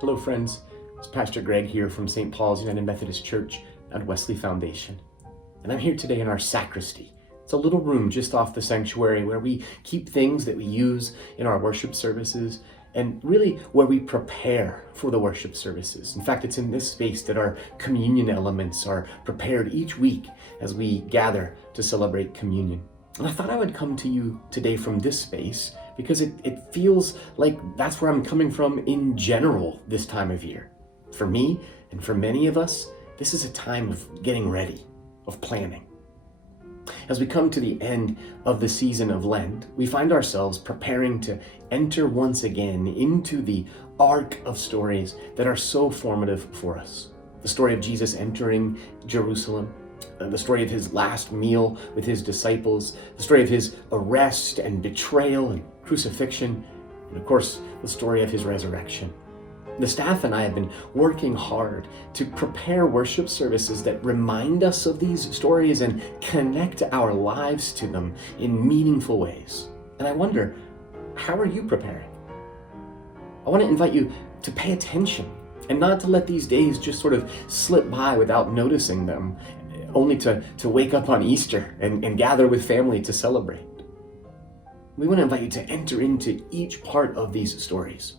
Hello friends, it's Pastor Greg here from St. Paul's United Methodist Church and Wesley Foundation. And I'm here today in our sacristy. It's a little room just off the sanctuary where we keep things that we use in our worship services and really where we prepare for the worship services. In fact, it's in this space that our communion elements are prepared each week as we gather to celebrate communion. And I thought I would come to you today from this space because it feels like that's where I'm coming from in general this time of year. For me and for many of us, this is a time of getting ready, of planning. As we come to the end of the season of Lent, we find ourselves preparing to enter once again into the Ark of Stories that are so formative for us. The story of Jesus entering Jerusalem, the story of his last meal with his disciples, the story of his arrest and betrayal and crucifixion, and of course, the story of his resurrection. The staff and I have been working hard to prepare worship services that remind us of these stories and connect our lives to them in meaningful ways. And I wonder, how are you preparing? I want to invite you to pay attention and not to let these days just sort of slip by without noticing them, only to wake up on Easter and gather with family to celebrate. We want to invite you to enter into each part of these stories.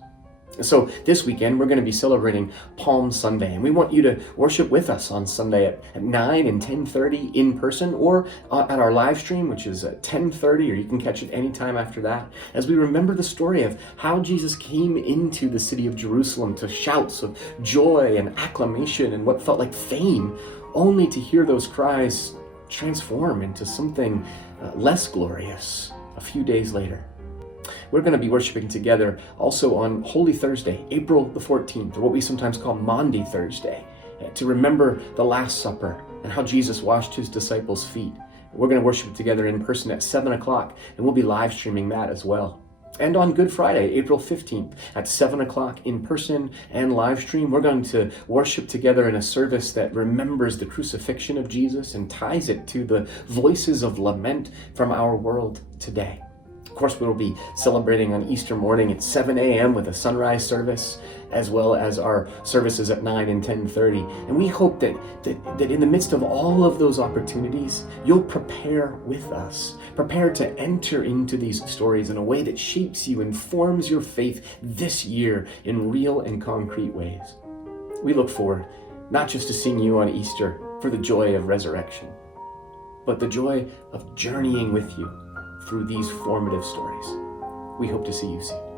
So this weekend, we're going to be celebrating Palm Sunday, and we want you to worship with us on Sunday at 9 and 10:30 in person, or at our live stream, which is at 10:30, or you can catch it anytime after that, as we remember the story of how Jesus came into the city of Jerusalem to shouts of joy and acclamation and what felt like fame, only to hear those cries transform into something less glorious a few days later. We're going to be worshiping together also on Holy Thursday, April the 14th, or what we sometimes call Maundy Thursday, to remember the Last Supper and how Jesus washed his disciples' feet. We're going to worship together in person at 7 o'clock, and we'll be live streaming that as well. And on Good Friday, April 15th, at 7 o'clock in person and live stream, we're going to worship together in a service that remembers the crucifixion of Jesus and ties it to the voices of lament from our world today. Of course, we'll be celebrating on Easter morning at 7 a.m. with a sunrise service, as well as our services at 9 and 10:30. And we hope that in the midst of all of those opportunities, you'll prepare with us. Prepare to enter into these stories in a way that shapes you and forms your faith this year in real and concrete ways. We look forward not just to seeing you on Easter for the joy of resurrection, but the joy of journeying with you through these formative stories. We hope to see you soon.